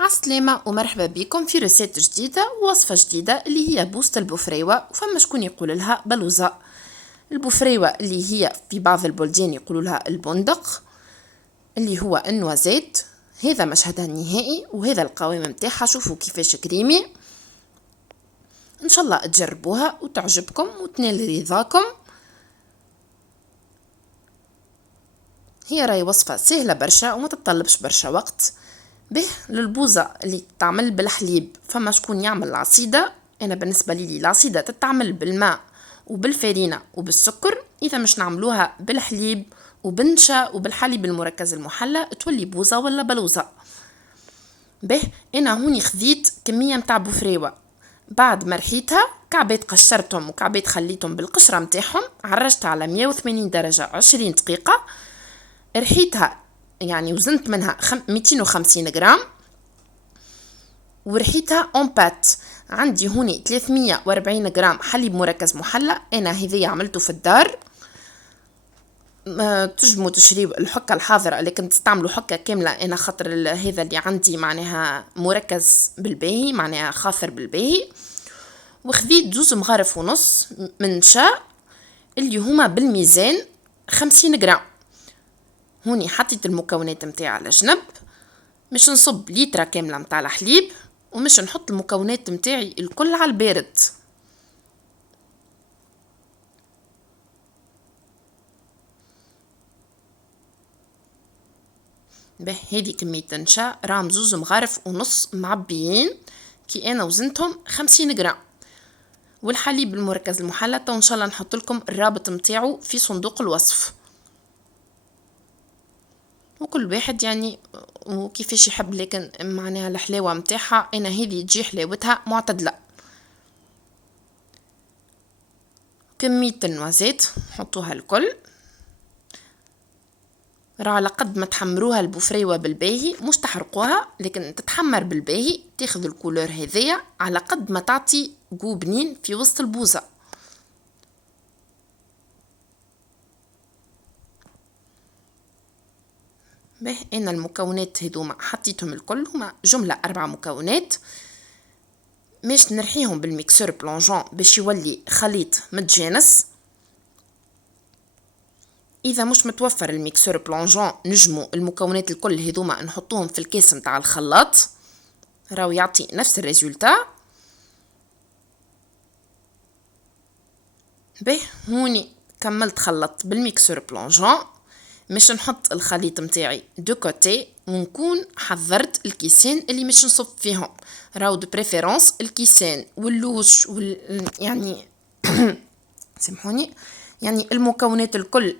عالسلامة ومرحبا بكم في ريسيت جديدة ووصفة جديدة اللي هي بوست البوفريوة، وفما شكون يقول لها بلوزة. البوفريوة اللي هي في بعض البلدان يقولوا لها البندق، اللي هو النوازيت. هذا مشهدها النهائي وهذا القوام متاعها، شوفوا كيفاش كريمي. ان شاء الله تجربوها وتعجبكم وتنال رضاكم. هي راهي وصفة سهلة برشا وما تتطلبش برشا وقت. به للبوزة اللي تتعمل بالحليب، فما شكون يعمل العصيدة. انا بالنسبة لي العصيدة تتعمل بالماء وبالفرينة وبالسكر. اذا مش نعملوها بالحليب وبالنشا وبالحليب المركز المحلى تولي بوزة ولا بلوزة. به انا هوني خذيت كمية متاع بوفريوة، بعد ما رحيتها كعبات قشرتهم وكعبات خليتهم بالقشرة متاعهم، عرجتها على 180 درجة 20 دقيقة. رحيتها يعني وزنت منها 250 جرام، ورحيتها اون بات. عندي هوني 340 جرام حليب مركز محلى، انا هذي عملته في الدار. تجمو تشريو الحكة الحاضرة، لكن تستعملوا حكة كاملة. انا خاطر هذا اللي عندي معناها مركز بالباهي، معناها خاطر بالباهي. وخذيت 2.5 مغارف من شاء اللي هما بالميزان 50 جرام. هوني حطيت المكونات متاعي على جنب، مش نصب لترة كاملة متاع الحليب ومش نحط المكونات متاعي الكل على البارد. به هذه كمية نشا راهم 2.5 مغارف معبيين، كي انا وزنتهم 50 جرام. والحليب المركز المحلى تو ان شاء الله نحط لكم الرابط متاعه في صندوق الوصف. وكل واحد يعني وكيفاش يحب، لكن معناها الحلاوة متاعها انا هذه تجي حلاوتها معتدلة. كمية النوازات حطوها الكل، راه على قد ما تحمروها البوفريوة بالباهي مش تحرقوها، لكن تتحمر بالباهي تاخذ الكولور هذية على قد ما تعطي جو بنين في وسط البوزة. به انا المكونات هذوما حطيتهم الكل، هما جملة 4 مكونات. مش نرحيهم بالميكسور بلونجون باش يولي خليط متجانس. اذا مش متوفر الميكسور بلونجون نجمو المكونات الكل هذوما نحطوهم في الكيس متاع الخلاط، راهو يعطي نفس الريزولتا. به هوني كملت خلطت بالميكسور بلونجون، مش نحط الخليط متاعي دو كوتي ونكون حضرت الكيسين اللي مش نصب فيهم. راهو دو بريفيرونس الكيسان واللوش يعني سامحوني، يعني المكونات الكل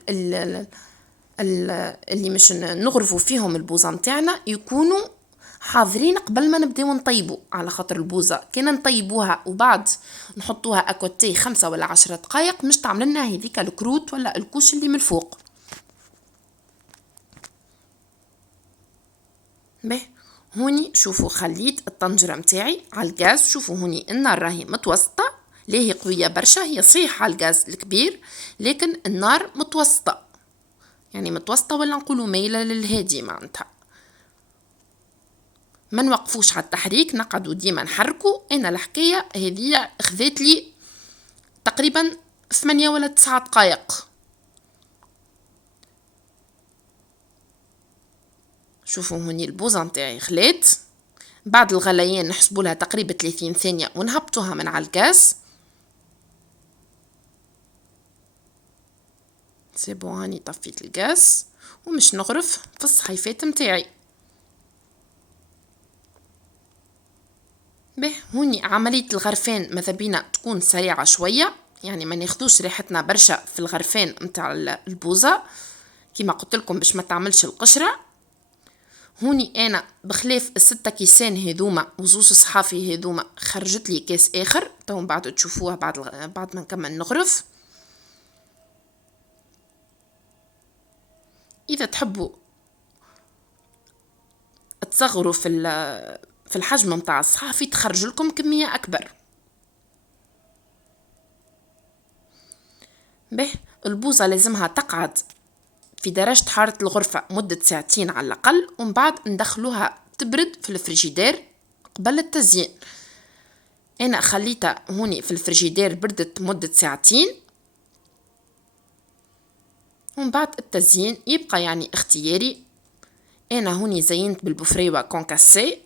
اللي مش نغرفوا فيهم البوزة متاعنا يكونوا حاضرين قبل ما نبداو نطيبوا، على خاطر البوزة كنا نطيبوها وبعد نحطوها اكوتي 5 ولا 10 دقائق مش تعملنا هذيك الكروت ولا الكوش اللي من الفوق. به هوني شوفوا خليت الطنجرة متاعي على الغاز، شوفوا هوني النار راهي متوسطة، ليه قوية برشا، هي صيح على الغاز الكبير لكن النار متوسطة، يعني متوسطة ولا نقولوا ميلة للهادي معناتها. ما نوقفوش على التحريك، نقعدوا ديما نحركوا. انا الحكاية هذه خذت لي تقريبا 8 ولا 9 دقائق. شوفوا هوني البوزة متاعي خلات، بعد الغليان نحسبوا لها تقريبا 30 ثانية ونهبطوها من على الغاز. سيبو هاني طفيت الغاز ومش نغرف في الصحيفات متاعي. به هوني عملية الغرفان ماذا بينا تكون سريعة شوية، يعني ما ناخدوش ريحتنا برشا في الغرفان متاع البوزة كما قلت لكم باش ما تعملش القشرة. هوني انا بخلاف ال6 كيسان هذوما وزوز صحافي هذوما خرجت لي كاس اخر، تو بعد تشوفوها بعد ما نكمل نغرف. اذا تحبوا تصغروا في الحجم متاع الصحافي تخرج لكم كمية اكبر. به البوزة لازمها تقعد في درجة حرارة الغرفة مدة 2 ساعات على الأقل، ومن بعد ندخلوها وتبرد في الفريجيدير قبل التزيين. أنا خليتها هوني في الفريجيدير بردت مدة ساعتين، ومن بعد التزيين يبقى يعني اختياري. أنا هوني زينت بالبوفريوة كونكاسي،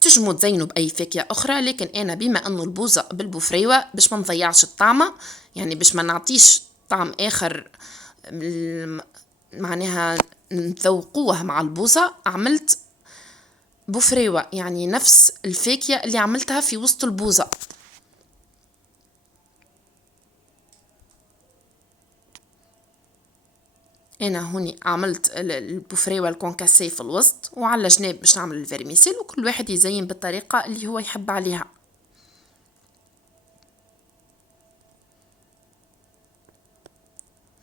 تجمو تزينوا بأي فاكهة أخرى، لكن أنا بما أنه البوزة بالبوفريوة باش ما نضيعش الطعمة، يعني باش ما نعطيش طعم آخر معناها نذوقوه مع البوزة، عملت بوفريوة يعني نفس الفاكهة اللي عملتها في وسط البوزة. أنا هوني عملت البوفريوة الكونكاسي في الوسط، وعلى جناب باش نعمل الفيرميسيل، وكل واحد يزين بالطريقة اللي هو يحب عليها.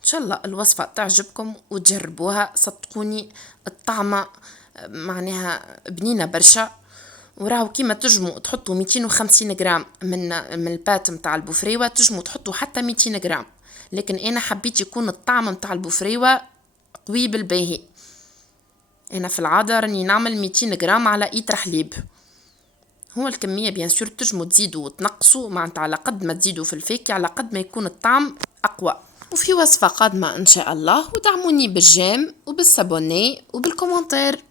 إن شاء الله الوصفة تعجبكم وتجربوها، صدقوني الطعمة معناها بنينة برشا. وراهو كيما تجمو تحطوا 250 جرام من البات متاع البوفريوة، تجمو تحطوا حتى 200 جرام، لكن أنا حبيت يكون الطعم متاع البوفريوة قوي بالباهي. أنا في العادة راني نعمل 200 جرام على إيتر حليب. هو الكمية بيان سور تجمو تزيدوا وتنقصوا، معناتها على قد ما تزيدوا في الفاكهة على قد ما يكون الطعم أقوى. وفي وصفة قادمة إن شاء الله، ودعموني بالجيم وبالسابوني وبالكومنتير.